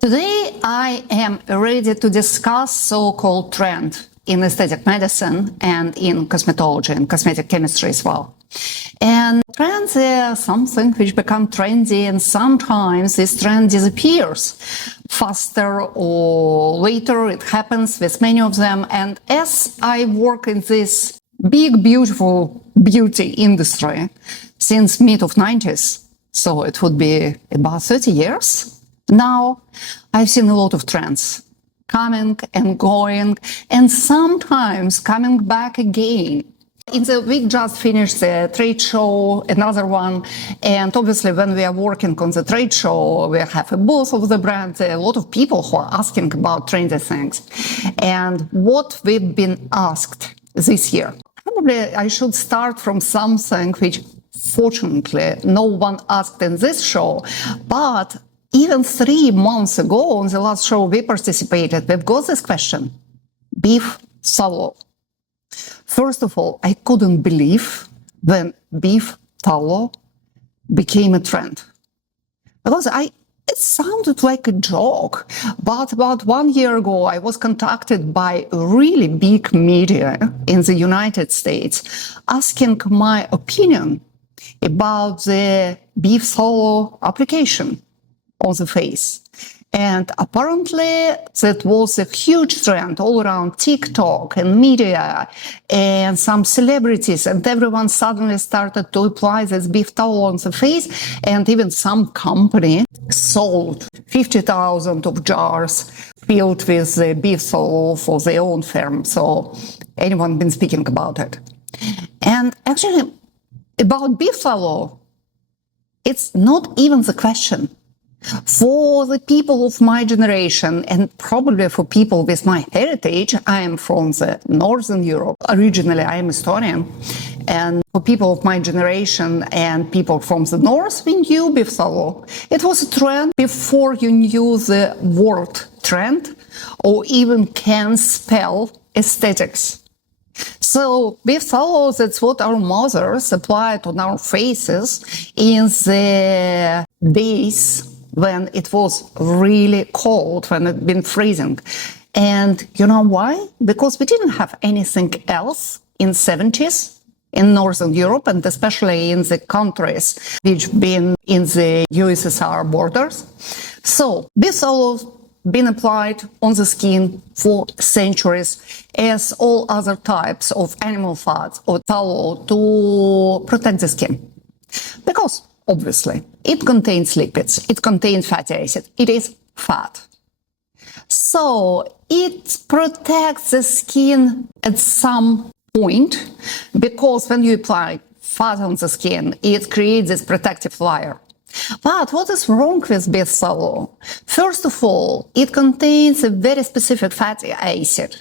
Today I am ready to discuss so-called trend in aesthetic medicine and in cosmetology and cosmetic chemistry as well. And trends are something which become trendy, and sometimes this trend disappears faster or later. It happens with many of them. And as I work in this big, beautiful beauty industry since mid of 90s, so it would be about 30 years now, I've seen a lot of trends coming and going, and sometimes coming back again. In the week just finished the trade show, another one, and obviously when we are working on the trade show, we have a booth of the brand, a lot of people who are asking about trendy things. And what we've been asked this year, probably I should start from something which fortunately no one asked in this show, but even 3 months ago on the last show we participated, we've got this question: beef tallow. First of all, I couldn't believe when beef tallow became a trend, because it sounded like a joke. But about 1 year ago, I was contacted by really big media in the United States asking my opinion about the beef tallow application on the face. And apparently that was a huge trend all around TikTok and media and some celebrities, and everyone suddenly started to apply this beef tallow on the face, and even some company sold 50,000 of jars filled with the beef tallow for their own firm. So anyone been speaking about it. And actually about beef tallow, it's not even the question. For the people of my generation, and probably for people with my heritage, I am from the Northern Europe. Originally, I am Estonian. And for people of my generation and people from the North, we knew beef tallow. It was a trend before you knew the word trend or even can spell aesthetics. So beef tallow, that's what our mothers applied on our faces in the days when it was really cold, when it had been freezing. And you know why? Because we didn't have anything else in 70s in Northern Europe, and especially in the countries which been in the USSR borders. So beef tallow been applied on the skin for centuries as all other types of animal fats or tallow to protect the skin. Because obviously, it contains lipids, it contains fatty acid, it is fat. So it protects the skin at some point, because when you apply fat on the skin, it creates this protective layer. But what is wrong with beef tallow? First of all, it contains a very specific fatty acid,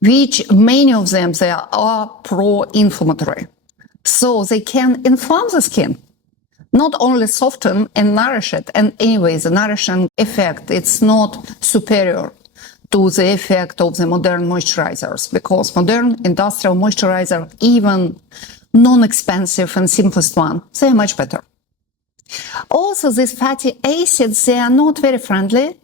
which many of them, they are pro-inflammatory. So they can inflame the skin, not only soften and nourish it. And anyway, the nourishing effect, it's not superior to the effect of the modern moisturizers, because modern industrial moisturizer, even non-expensive and simplest one, they are much better. Also, these fatty acids, they are not very friendly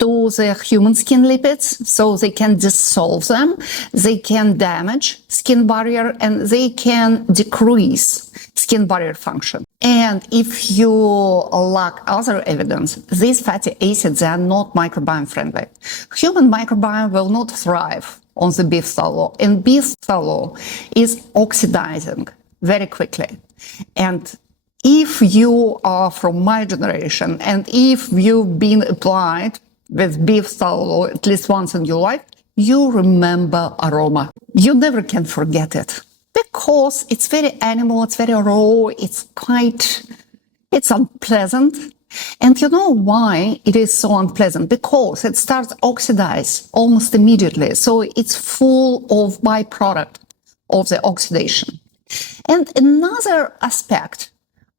to the human skin lipids, so they can dissolve them, they can damage skin barrier, and they can decrease skin barrier function. And if you lack other evidence, these fatty acids are not microbiome friendly. Human microbiome will not thrive on the beef tallow, and beef tallow is oxidizing very quickly. And if you are from my generation, and if you've been applied with beef tallow at least once in your life, you remember aroma. You never can forget it, because it's very animal, it's very raw, it's unpleasant. And you know why it is so unpleasant? Because it starts oxidize almost immediately. So it's full of byproduct of the oxidation. And another aspect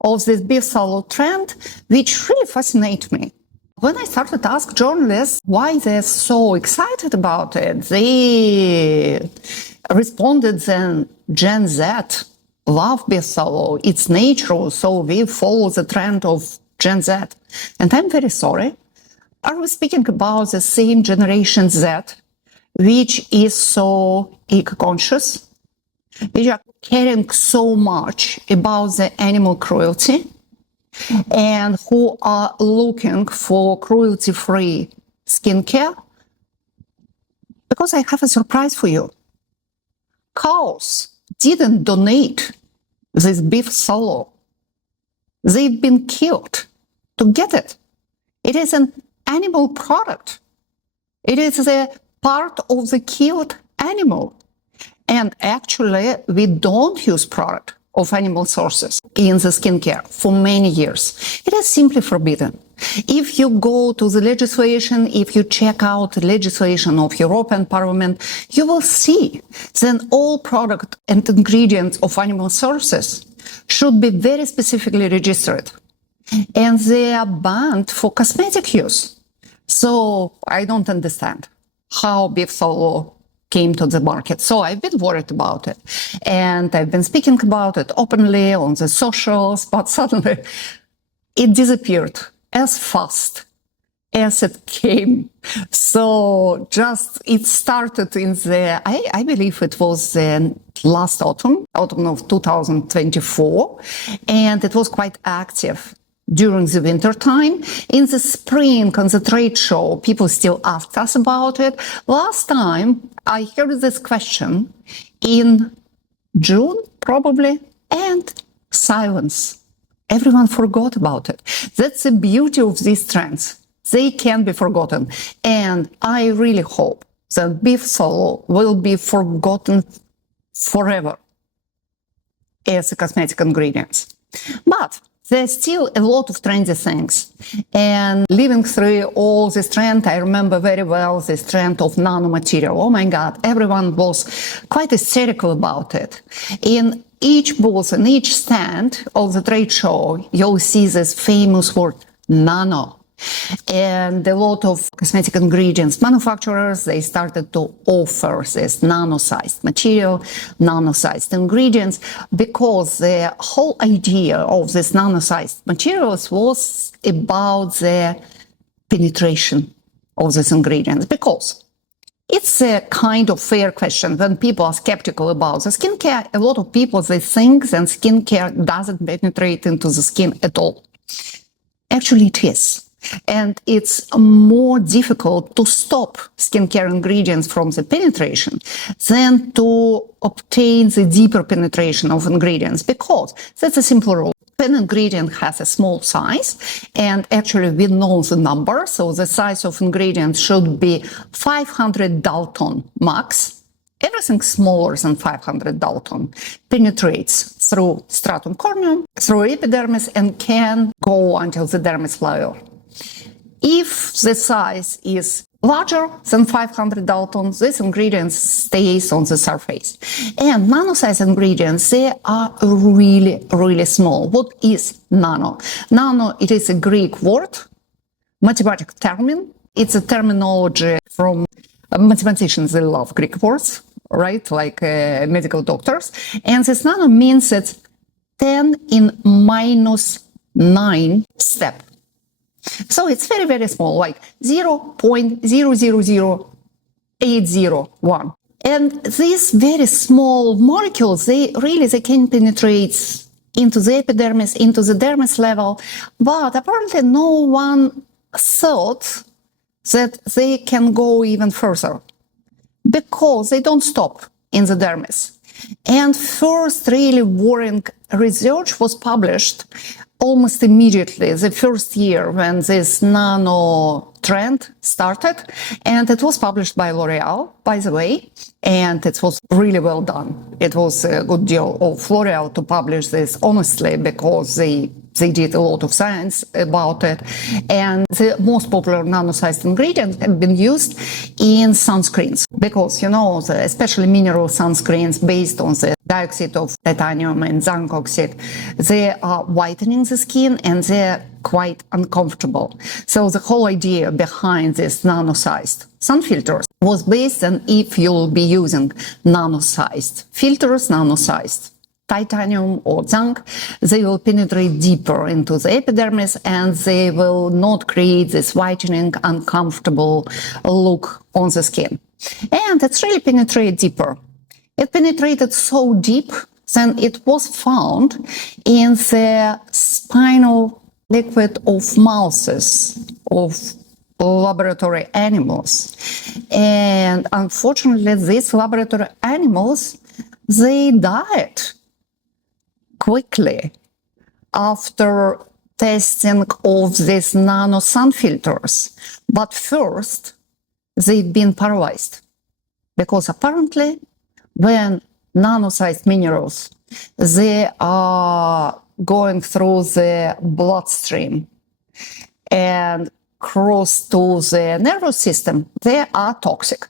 of this beef tallow trend, which really fascinates me, when I started to ask journalists why they're so excited about it, they responded then, Gen Z love beef tallow, it's natural, so we follow the trend of Gen Z. And I'm very sorry, Are we speaking about the same Generation Z, which is so eco-conscious, which are caring so much about the animal cruelty, and who are looking for cruelty-free skincare? Because I have a surprise for you. Cows didn't donate this beef tallow. They've been killed to get it. It is an animal product. It is a part of the killed animal. And actually, we don't use product of animal sources in the skincare for many years. It is simply forbidden. If you go to the legislation, if you check out the legislation of European Parliament, you will see that all product and ingredients of animal sources should be very specifically registered. And they are banned for cosmetic use. So I don't understand how beef tallow came to the market. So I've been worried about it. And I've been speaking about it openly on the socials, but suddenly it disappeared as fast as it came. So just it started in the, I believe it was last autumn of 2024, and it was quite active during the winter time. In the spring, on the trade show, people still asked us about it. Last time, I heard this question in June, probably, and silence. Everyone forgot about it. That's the beauty of these trends. They can be forgotten. And I really hope that beef tallow will be forgotten forever as a cosmetic ingredient. But there's still a lot of trendy things. And living through all this trend, I remember very well this trend of nanomaterial. Oh my God, everyone was quite hysterical about it. In each booth and each stand of the trade show, you'll see this famous word, nano. And a lot of cosmetic ingredients manufacturers, they started to offer this nano-sized material, nano-sized ingredients, because the whole idea of this nano-sized materials was about the penetration of these ingredients. Because it's a kind of fair question when people are skeptical about the skincare. A lot of people, they think that skincare doesn't penetrate into the skin at all. Actually, it is. And it's more difficult to stop skincare ingredients from the penetration than to obtain the deeper penetration of ingredients, because that's a simple rule. An ingredient has a small size, and actually we know the number, so the size of ingredients should be 500 Dalton max. Everything smaller than 500 Dalton penetrates through stratum corneum, through epidermis, and can go until the dermis layer. If the size is larger than 500 Dalton, this ingredient stays on the surface. And nano-sized ingredients, they are really, really small. What is nano? Nano, it is a Greek word, mathematical term. It's a terminology from mathematicians. They love Greek words, right? Like medical doctors. And this nano means it's 10 in minus 9 step. So it's very, very small, like 0.000801. And these very small molecules, they can penetrate into the epidermis, into the dermis level, but apparently no one thought that they can go even further, because they don't stop in the dermis. And first really worrying research was published almost immediately, the first year when this nano trend started. And it was published by L'Oreal, by the way, and it was really well done. It was a good deal of L'Oreal to publish this honestly, because they did a lot of science about it. And the most popular nano-sized ingredients have been used in sunscreens, because, you know, especially mineral sunscreens based on the dioxide of titanium and zinc oxide, they are whitening the skin and they're quite uncomfortable. So the whole idea behind this nano-sized sun filters was based on if you'll be using nano-sized filters, nano-sized titanium or zinc, they will penetrate deeper into the epidermis and they will not create this whitening, uncomfortable look on the skin. And it's really penetrated deeper. It penetrated so deep that it was found in the spinal liquid of mouses, of laboratory animals. And unfortunately, these laboratory animals, they died quickly after testing of these nano sun filters. But first, they've been paralyzed because apparently when nano-sized minerals, they are going through the bloodstream and cross to the nervous system, they are toxic.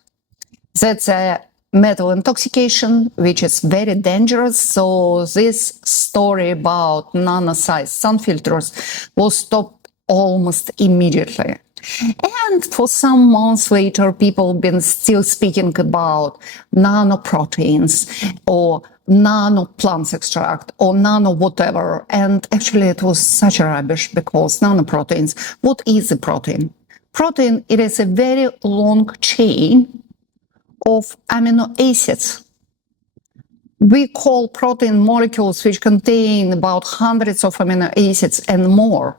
That's a metal intoxication, which is very dangerous. So this story about nano-sized sun filters was stopped almost immediately. And for some months later, people have been still speaking about nanoproteins or nano plant extract or nano whatever. And actually it was such a rubbish because nanoproteins, what is a protein? Protein, it is a very long chain of amino acids. We call protein molecules which contain about hundreds of amino acids and more.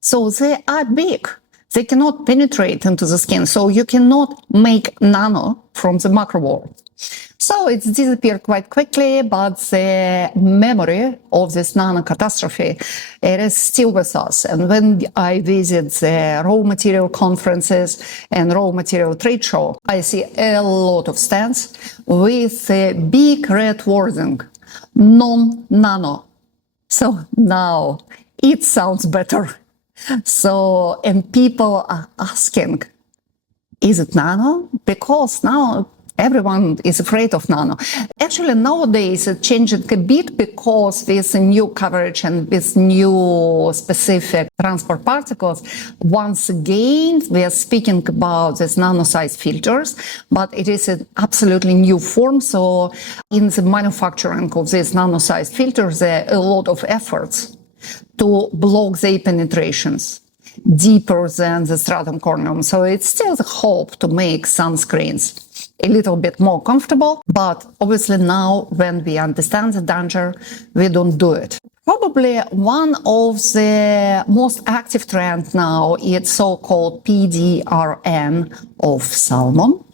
So they are big. They cannot penetrate into the skin. So you cannot make nano from the macro world. So it's disappeared quite quickly, but the memory of this nano catastrophe, it is still with us. And when I visit the raw material conferences and raw material trade show, I see a lot of stands with a big red wording, non-nano. So now it sounds better. So, and people are asking, is it nano? Because now everyone is afraid of nano. Actually, nowadays it changed a bit because with new coverage and with new specific transport particles, once again, we are speaking about these nano-sized filters, but it is an absolutely new form. So in the manufacturing of these nano-sized filters, there are a lot of efforts to block their penetrations deeper than the stratum corneum. So it's still the hope to make sunscreens a little bit more comfortable, but obviously now when we understand the danger, we don't do it. Probably one of the most active trends now is so-called PDRN of salmon,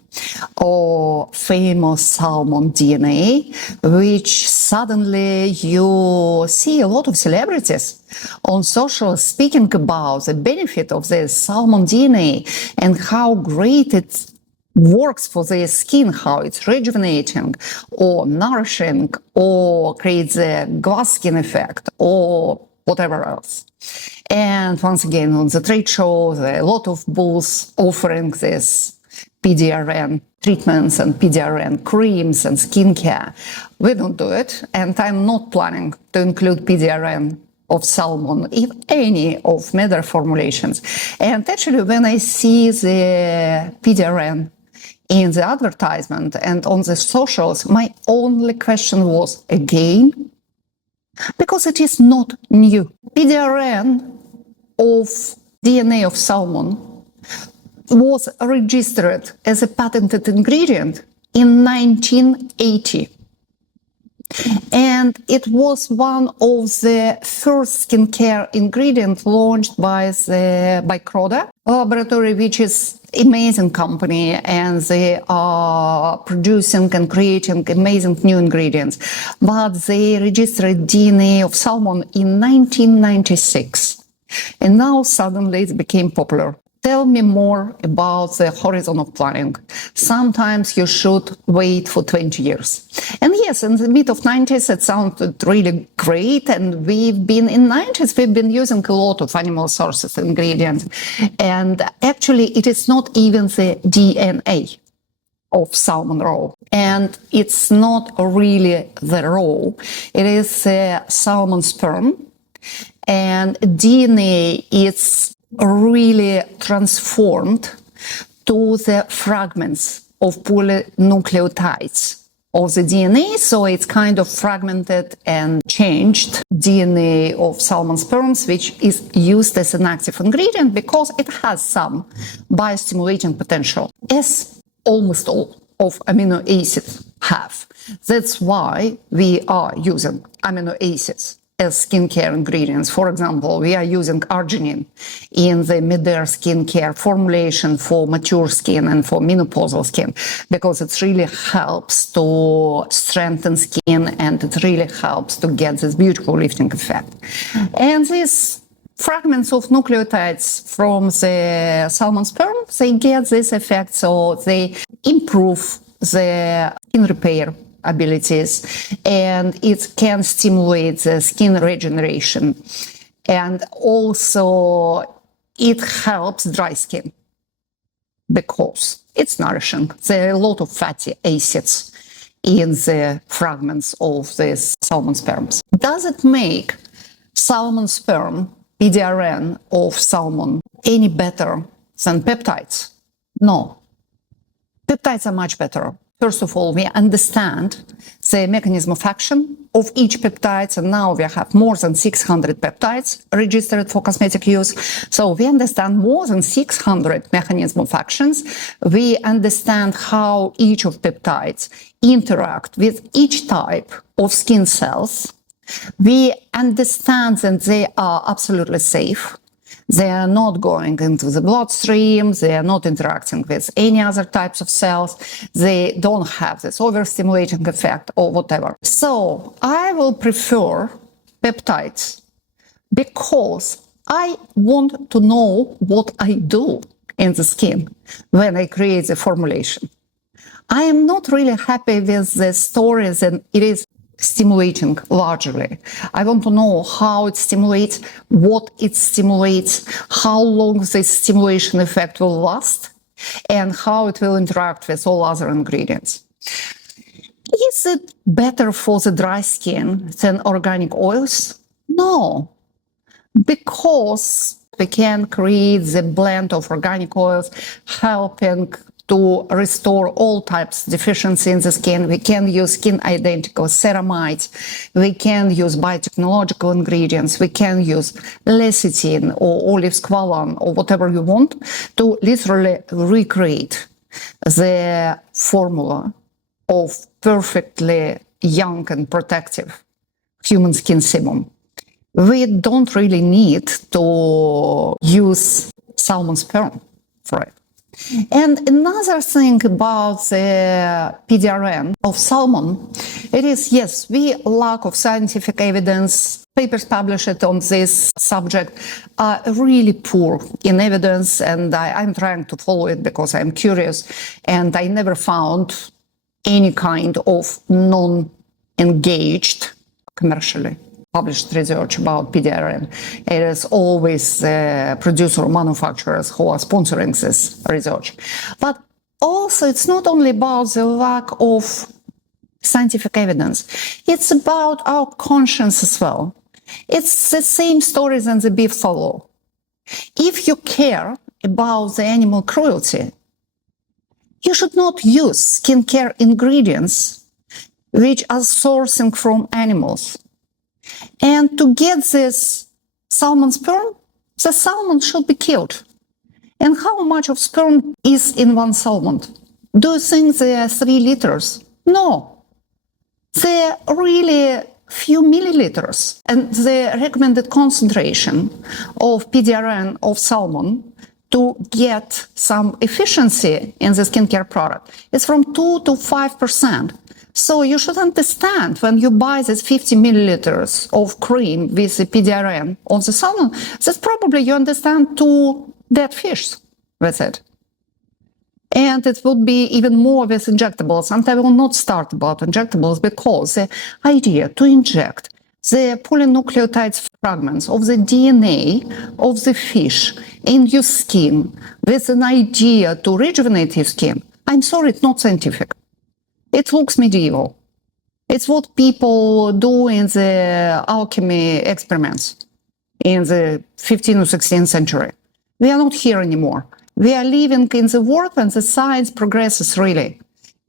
or famous salmon DNA, which suddenly you see a lot of celebrities on social speaking about the benefit of this salmon DNA and how great it works for the skin, how it's rejuvenating or nourishing or creates a glass skin effect or whatever else. And once again, on the trade show, there are a lot of booths offering this PDRN treatments and PDRN creams and skincare. We don't do it, and I'm not planning to include PDRN of salmon in any of Medar formulations. And actually, when I see the PDRN in the advertisement and on the socials, my only question was, again, because it is not new. PDRN of DNA of salmon was registered as a patented ingredient in 1980. And it was one of the first skincare ingredients launched by Croda laboratory, which is amazing company, and they are producing and creating amazing new ingredients. But they registered DNA of salmon in 1996. And now suddenly it became popular. Tell me more about the horizon of planning. Sometimes you should wait for 20 years. And yes, in the mid of 90s, it sounded really great. And we've been in 90s, we've been using a lot of animal sources ingredients. And actually, it is not even the DNA of salmon raw. And it's not really the raw. It is salmon sperm. And DNA is really transformed to the fragments of polynucleotides of the DNA, so it's kind of fragmented and changed DNA of salmon sperms, which is used as an active ingredient because it has some biostimulating potential, as almost all of amino acids have. That's why we are using amino acids as skincare ingredients. For example, we are using arginine in the mid-air skincare formulation for mature skin and for menopausal skin, because it really helps to strengthen skin and it really helps to get this beautiful lifting effect. And these fragments of nucleotides from the salmon sperm, they get this effect, so they improve the skin repair abilities, and it can stimulate the skin regeneration, and also it helps dry skin because it's nourishing. There are a lot of fatty acids in the fragments of these salmon sperms. Does it make salmon sperm, PDRN of salmon, any better than peptides? No. Peptides are much better. First of all, we understand the mechanism of action of each peptide, and now we have more than 600 peptides registered for cosmetic use. So we understand more than 600 mechanism of actions. We understand how each of peptides interact with each type of skin cells. We understand that they are absolutely safe. They are not going into the bloodstream. They are not interacting with any other types of cells. They don't have this overstimulating effect or whatever. So I will prefer peptides because I want to know what I do in the skin when I create the formulation. I am not really happy with the stories and it is stimulating largely. I want to know how it stimulates, what it stimulates, how long this stimulation effect will last, and how it will interact with all other ingredients. Is it better for the dry skin than organic oils? No, because we can create the blend of organic oils, helping to restore all types of deficiency in the skin. We can use skin-identical ceramides. We can use biotechnological ingredients. We can use lecithin or olive squalane or whatever you want to literally recreate the formula of perfectly young and protective human skin sebum. We don't really need to use salmon sperm for it. And another thing about the PDRN of salmon, it is, yes, we lack of scientific evidence. Papers published on this subject are really poor in evidence, and I'm trying to follow it because I'm curious, and I never found any kind of non-engaged commercially published research about PDRN. It is always producer or manufacturers who are sponsoring this research. But also, it's not only about the lack of scientific evidence. It's about our conscience as well. It's the same story as the beef fallow. If you care about the animal cruelty, you should not use skincare ingredients which are sourcing from animals. And to get this salmon sperm, the salmon should be killed. And how much of sperm is in one salmon? Do you think there are 3 liters? No. There are really few milliliters. And the recommended concentration of PDRN of salmon to get some efficiency in the skincare product is from 2 to 5%. So you should understand when you buy this 50 milliliters of cream with the PDRN of the salmon, that probably you understand 2 dead fish with it. And it would be even more with injectables. And I will not start about injectables because the idea to inject the polynucleotide fragments of the DNA of the fish in your skin with an idea to rejuvenate your skin, I'm sorry, it's not scientific. It looks medieval. It's what people do in the alchemy experiments in the 15th or 16th century. We are not here anymore. We are living in the world when the science progresses really.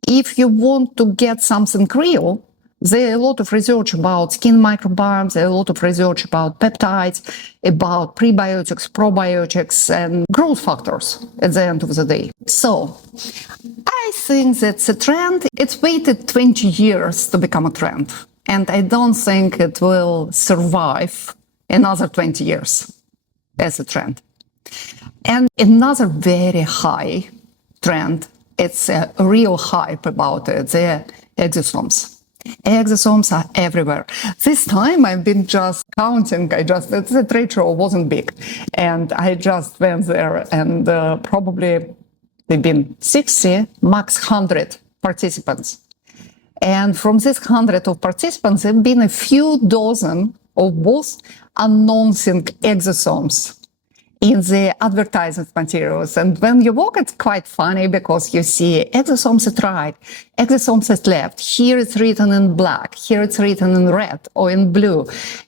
If you want to get something real, there are a lot of research about skin microbiomes, there are a lot of research about peptides, about prebiotics, probiotics, and growth factors at the end of the day. So I think that's a trend. It's waited 20 years to become a trend, and I don't think it will survive another 20 years as a trend. And another very high trend, it's a real hype about it, the exosomes. Exosomes are everywhere. This time I've been just counting, the trade show wasn't big, and I just went there, and probably there've been 60, max 100 participants. And from this 100 of participants, there have been a few dozen of both announcing exosomes in the advertisement materials. And when you walk, it's quite funny because you see exosomes at right, exosomes at left. Here it's written in black, here it's written in red or in blue.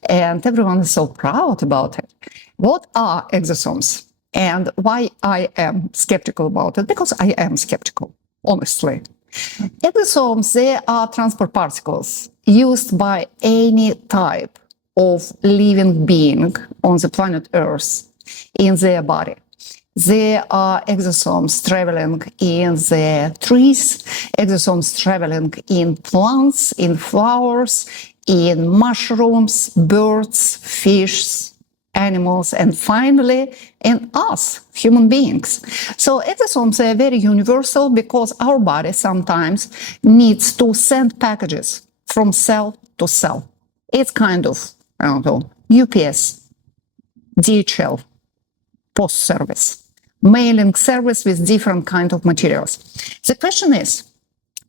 And everyone is so proud about it. What are exosomes? And why I am skeptical about it? Because I am skeptical, honestly. Exosomes, they are transport particles used by any type of living being on the planet Earth in their body. There are exosomes traveling in the trees, exosomes traveling in plants, in flowers, in mushrooms, birds, fish, animals, and finally in us, human beings. So exosomes are very universal because our body sometimes needs to send packages from cell to cell. It's kind of, I don't know, UPS, DHL, post service, mailing service with different kind of materials. The question is,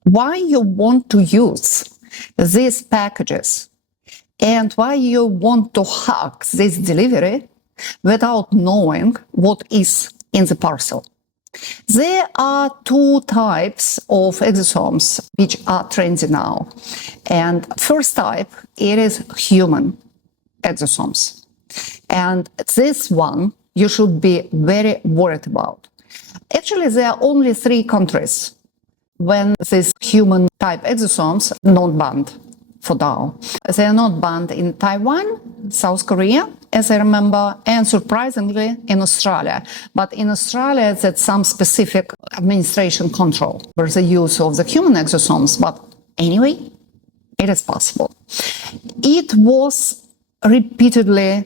why you want to use these packages and why you want to hack this delivery without knowing what is in the parcel? There are two types of exosomes which are trendy now. And first type, it is human exosomes. And this one you should be very worried about. Actually, there are only 3 countries when these human type exosomes not banned for now. They are not banned in Taiwan, South Korea, as I remember, and surprisingly in Australia. But in Australia, that's some specific administration control for the use of the human exosomes. But anyway, it is possible. It was repeatedly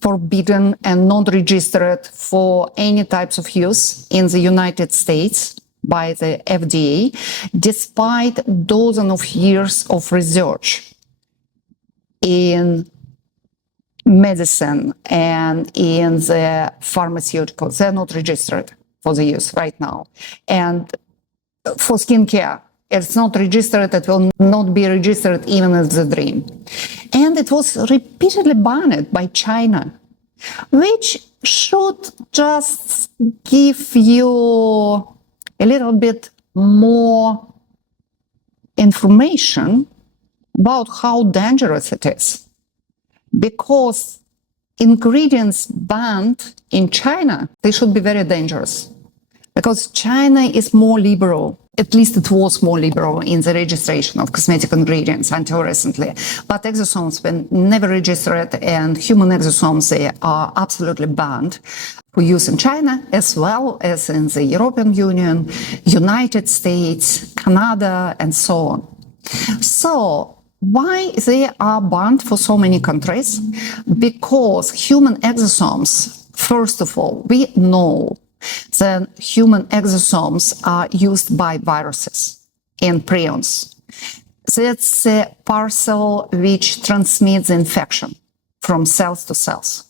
forbidden and not registered for any types of use in the United States by the FDA, despite dozens of years of research in medicine and in the pharmaceuticals. They're not registered for the use right now. And for skincare, it's not registered, it will not be registered even as the dream. And it was repeatedly banned by China, which should just give you a little bit more information about how dangerous it is. Because ingredients banned in China, they should be very dangerous. Because China is more liberal. At least it was more liberal in the registration of cosmetic ingredients until recently. But exosomes were never registered, and human exosomes, they are absolutely banned for use in China, as well as in the European Union, United States, Canada, and so on. So why they are banned for so many countries? Because human exosomes, first of all, we know that human exosomes are used by viruses and prions. That's a parcel which transmits infection from cells to cells.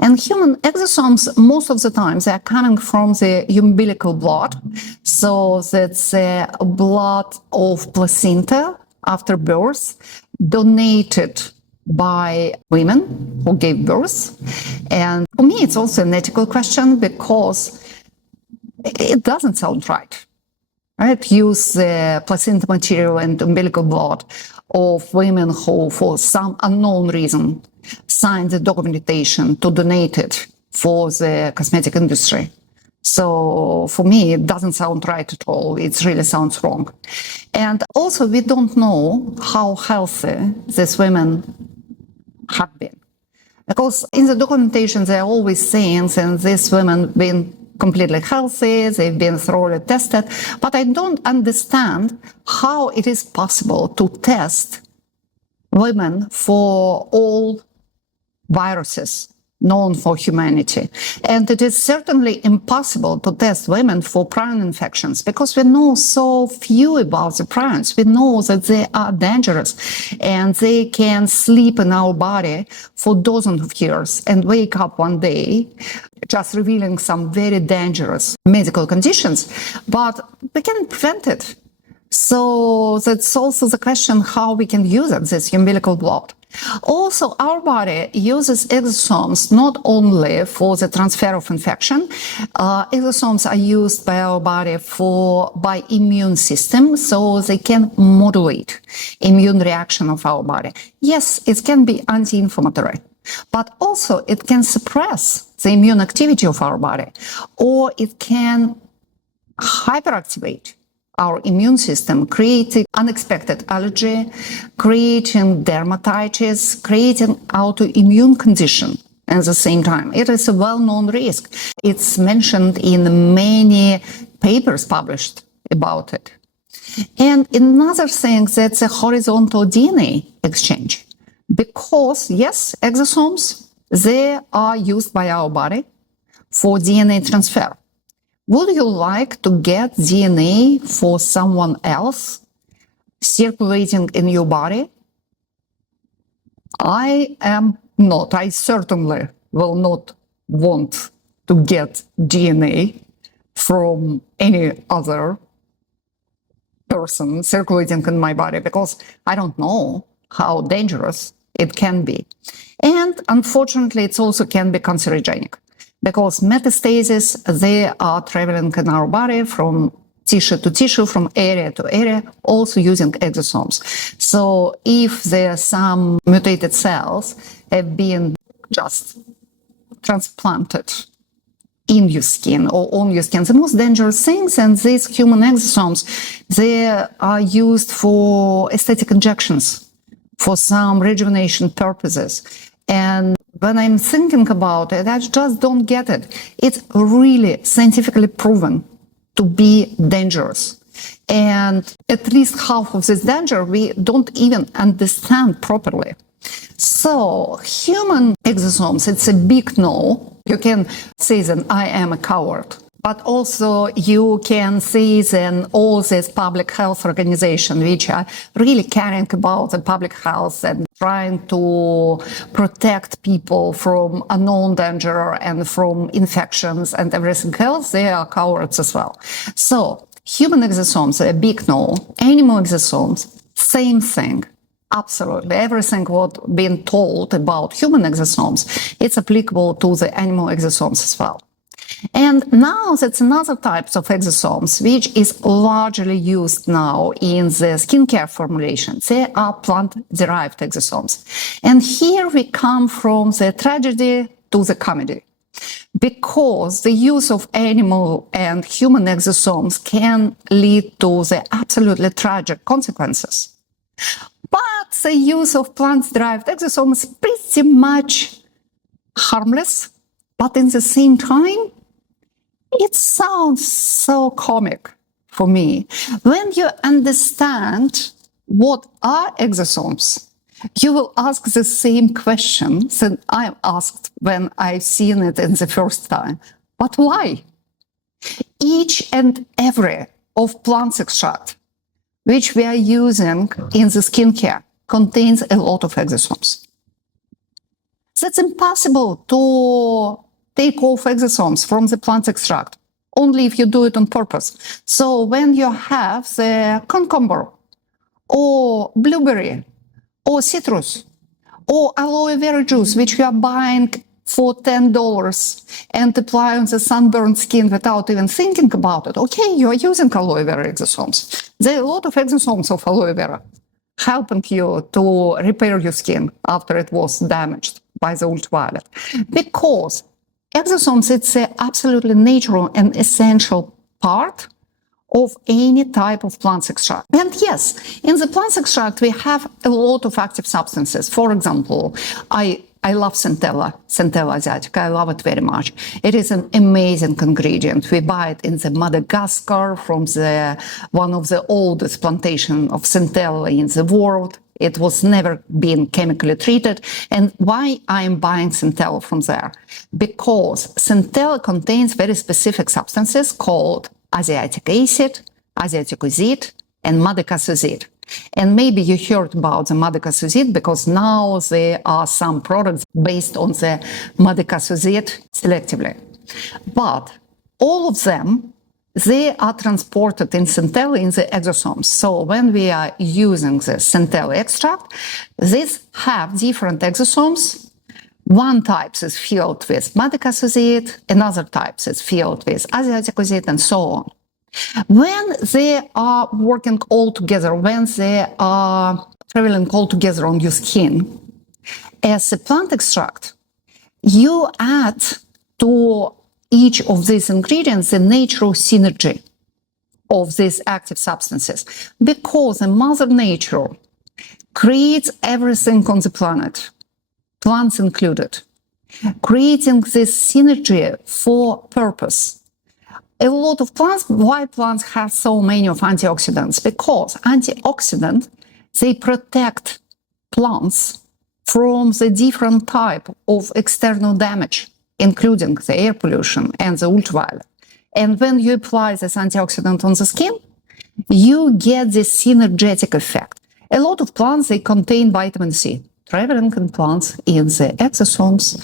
And human exosomes, most of the time, they are coming from the umbilical blood. So that's blood of placenta after birth, donated by women who gave birth. And for me, it's also an ethical question because it doesn't sound right. Right? Use the placenta material and umbilical blood of women who, for some unknown reason, signed the documentation to donate it for the cosmetic industry. So for me, it doesn't sound right at all. It really sounds wrong. And also, we don't know how healthy these women have been. Because in the documentation, they're always saying that these women been completely healthy, they've been thoroughly tested, but I don't understand how it is possible to test women for all viruses known for humanity. And it is certainly impossible to test women for prion infections because we know so few about the prions. We know that they are dangerous and they can sleep in our body for dozens of years and wake up one day just revealing some very dangerous medical conditions, but we can prevent it. So that's also the question how we can use it, this umbilical blood. Also, our body uses exosomes not only for the transfer of infection. Exosomes are used by our body by immune system, so they can modulate immune reaction of our body. Yes, it can be anti-inflammatory, but also it can suppress the immune activity of our body, or it can hyperactivate our immune system, creating unexpected allergy, creating dermatitis, creating autoimmune condition at the same time. It is a well-known risk. It's mentioned in many papers published about it. And another thing, that's a horizontal DNA exchange. Because, yes, exosomes, they are used by our body for DNA transfer. Would you like to get DNA for someone else circulating in your body? I am not. I certainly will not want to get DNA from any other person circulating in my body because I don't know how dangerous it can be. And unfortunately, it also can be cancerogenic. Because metastases, they are traveling in our body from tissue to tissue, from area to area, also using exosomes. So if there are some mutated cells have been just transplanted in your skin or on your skin, the most dangerous things, and these human exosomes, they are used for aesthetic injections, for some rejuvenation purposes. And when I'm thinking about it, I just don't get it. It's really scientifically proven to be dangerous. And at least half of this danger we don't even understand properly. So human exosomes, it's a big no. You can say that I am a coward. But also you can see then all these public health organizations which are really caring about the public health and trying to protect people from unknown danger and from infections and everything else. They are cowards as well. So human exosomes are a big no. Animal exosomes, same thing. Absolutely. Everything what been told about human exosomes, it's applicable to the animal exosomes as well. And now that's another type of exosomes, which is largely used now in the skincare formulations. They are plant-derived exosomes. And here we come from the tragedy to the comedy. Because the use of animal and human exosomes can lead to the absolutely tragic consequences. But the use of plant-derived exosomes is pretty much harmless, but in the same time, it sounds so comic for me. When you understand what are exosomes, you will ask the same question that I asked when I've seen it in the first time. But why? Each and every of plant extract which we are using in the skincare contains a lot of exosomes. So it's impossible to take off exosomes from the plant extract, only if you do it on purpose. So when you have the cucumber, or blueberry, or citrus, or aloe vera juice, which you are buying for $10 and apply on the sunburned skin without even thinking about it, okay, you are using aloe vera exosomes. There are a lot of exosomes of aloe vera helping you to repair your skin after it was damaged by the ultraviolet. Because Exosomes, it's an absolutely natural and essential part of any type of plant extract. And yes, in the plant extract, we have a lot of active substances. For example, I love Centella asiatica. I love it very much. It is an amazing ingredient. We buy it in the Madagascar from one of the oldest plantation of Centella in the world. It was never been chemically treated. And why I'm buying Centella from there? Because Centella contains very specific substances called asiatic acid, asiatic and madecasoside. And maybe you heard about the madecasoside because now there are some products based on the madecasoside selectively. But all of them, they are transported in Centella in the exosomes. So when we are using the Centella extract, these have different exosomes. One type is filled with madecasoside, another type is filled with asiatic and so on. When they are working all together, when they are traveling all together on your skin, as a plant extract, you add to each of these ingredients the natural synergy of these active substances, because the Mother Nature creates everything on the planet, plants included, creating this synergy for purpose. A lot of plants, why plants have so many of antioxidants? Because antioxidants, they protect plants from the different type of external damage, including the air pollution and the ultraviolet. And when you apply this antioxidant on the skin, you get this synergetic effect. A lot of plants, they contain vitamin C, traveling in plants in the exosomes,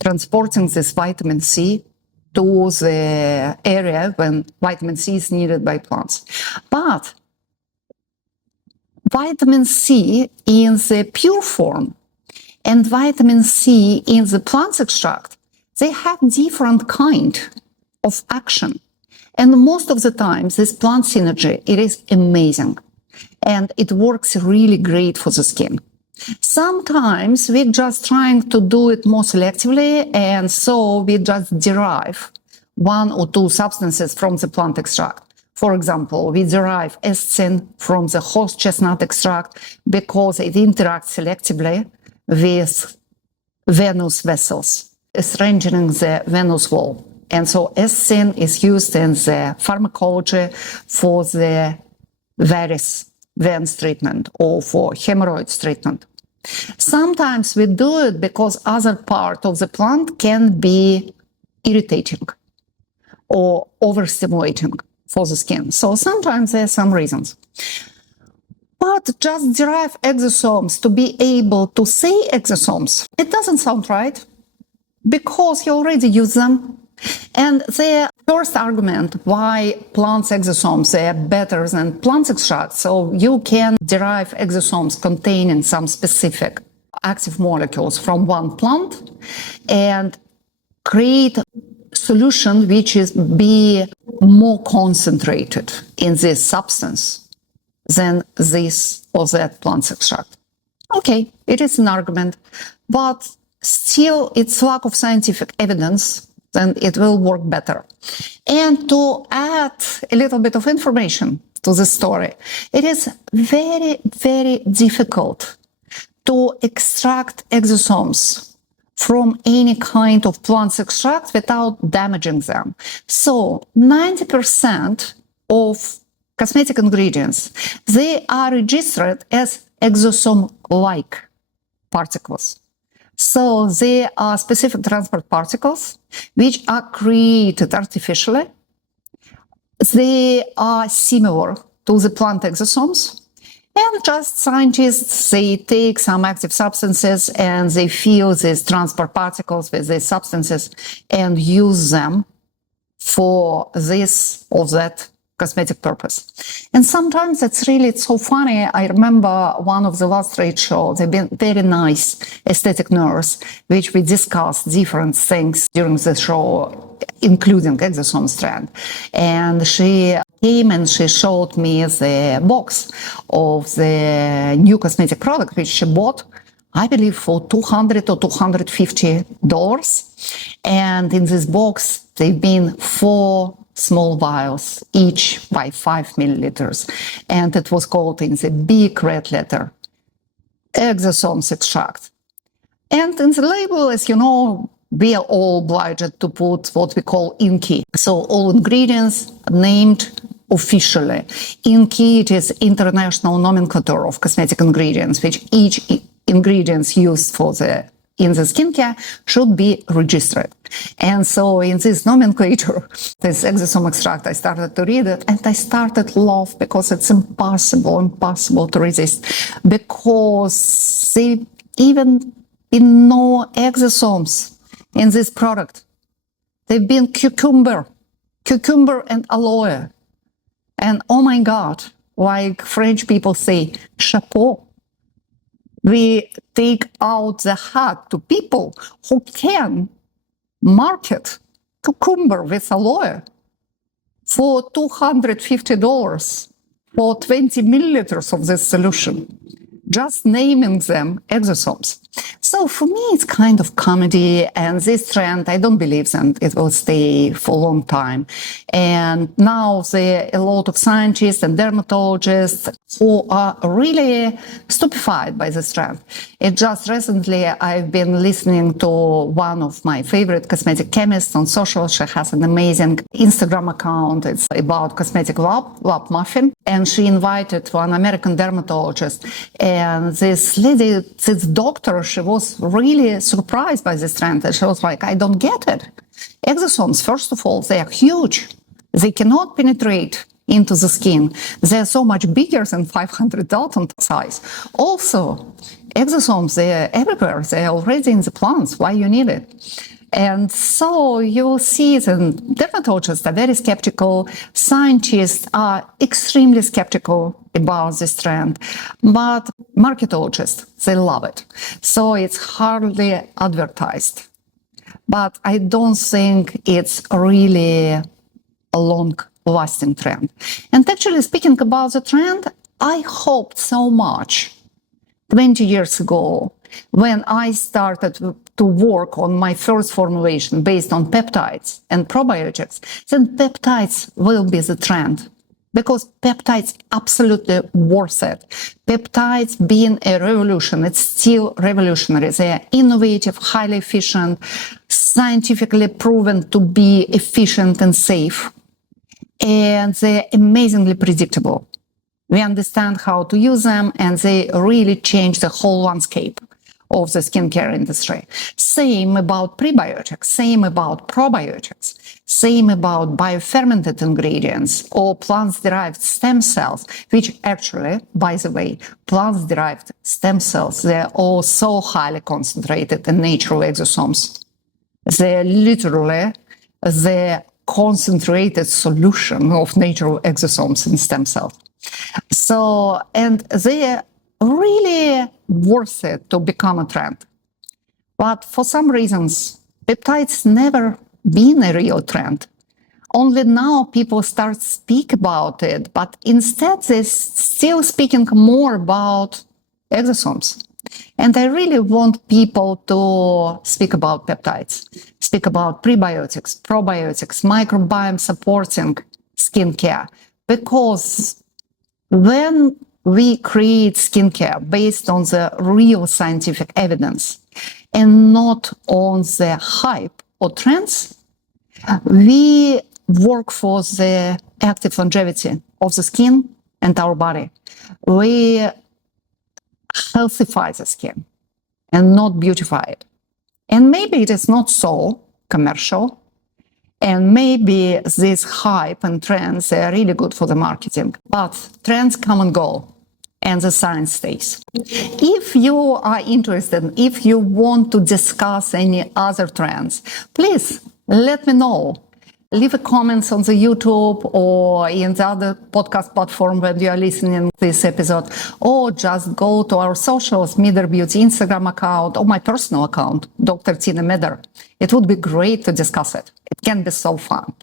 transporting this vitamin C to the area when vitamin C is needed by plants. But vitamin C in the pure form and vitamin C in the plant extract, they have different kind of action. And most of the time, this plant synergy, it is amazing. And it works really great for the skin. Sometimes we're just trying to do it more selectively, and so we just derive one or two substances from the plant extract. For example, we derive escin from the horse chestnut extract because it interacts selectively with venous vessels, strengthening the venous wall. And so escin is used in the pharmacology for the varus veins treatment or for hemorrhoids treatment. Sometimes we do it because other part of the plant can be irritating or overstimulating for the skin. So sometimes there are some reasons. But just derive exosomes to be able to say exosomes, it doesn't sound right because you already use them. And the first argument why plants exosomes are better than plant extracts, so you can derive exosomes containing some specific active molecules from one plant and create solution which is be more concentrated in this substance than this or that plant extract. Okay, it is an argument, but still it's lack of scientific evidence, then it will work better. And to add a little bit of information to the story, it is very, very difficult to extract exosomes from any kind of plant extract without damaging them. So 90% of cosmetic ingredients, they are registered as exosome-like particles. So they are specific transport particles which are created artificially. They are similar to the plant exosomes. And just scientists, they take some active substances and they fill these transport particles with these substances and use them for this or that cosmetic purpose. And sometimes it's so funny. I remember one of the last trade shows, they've been very nice aesthetic nurse, which we discussed different things during the show, including exosome strand. And she came and she showed me the box of the new cosmetic product which she bought I believe for $200 or $250. And in this box, they've been 4 small vials, each by 5 milliliters. And it was called in the big red letter, exosomes extract. And in the label, as you know, we are all obliged to put what we call INCI. So all ingredients named officially. INCI, it is International Nomenclature of Cosmetic Ingredients, which each ingredients used in the skincare should be registered. And so in this nomenclature, this exosome extract, I started to read it and I started to laugh because it's impossible to resist, because they even been no exosomes in this product. They've been cucumber and aloe. And oh my God, like French people say, chapeau. We take out the hat to people who can market cucumber with aloe for $250 for 20 milliliters of this solution, just naming them exosomes. So for me, it's kind of comedy, and this trend, I don't believe that it will stay for a long time. And now there are a lot of scientists and dermatologists who are really stupefied by this trend. It just recently, I've been listening to one of my favorite cosmetic chemists on social. She has an amazing Instagram account. It's about cosmetic lab muffin. And she invited one American dermatologist. And this lady, this doctor, she was really surprised by this trend. And she was like, I don't get it. Exosomes, first of all, they are huge. They cannot penetrate into the skin. They're so much bigger than 500 Dalton size. Also, exosomes, they're everywhere. They're already in the plants. Why you need it? And so you'll see that dermatologists are very skeptical. Scientists are extremely skeptical about this trend. But marketologists, they love it. So it's hardly advertised. But I don't think it's really a long-lasting trend. And actually, speaking about the trend, I hoped so much 20 years ago when I started to work on my first formulation based on peptides and probiotics, then peptides will be the trend. Because peptides absolutely worth it. Peptides being a revolution, it's still revolutionary. They are innovative, highly efficient, scientifically proven to be efficient and safe. And they're amazingly predictable. We understand how to use them, and they really change the whole landscape of the skincare industry. Same about prebiotics, same about probiotics, same about biofermented ingredients or plant-derived stem cells, which actually, by the way, plant-derived stem cells, they're all so highly concentrated in natural exosomes. They're literally the concentrated solution of natural exosomes in stem cells. So, and they're really worth it to become a trend. But for some reasons, peptides never been a real trend. Only now people start speak about it, but instead they're still speaking more about exosomes. And I really want people to speak about peptides, speak about prebiotics, probiotics, microbiome-supporting skincare, because when we create skincare based on the real scientific evidence and not on the hype or trends, we work for the active longevity of the skin and our body. We healthify the skin and not beautify it. And maybe it is not so commercial, and maybe this hype and trends are really good for the marketing, but trends come and go, and the science stays. If you are interested, if you want to discuss any other trends, please let me know. Leave a comment on the YouTube or in the other podcast platform when you are listening to this episode, or just go to our socials, Meder Beauty Instagram account or my personal account, Dr. Tina Meder. It would be great to discuss it. It can be so fun.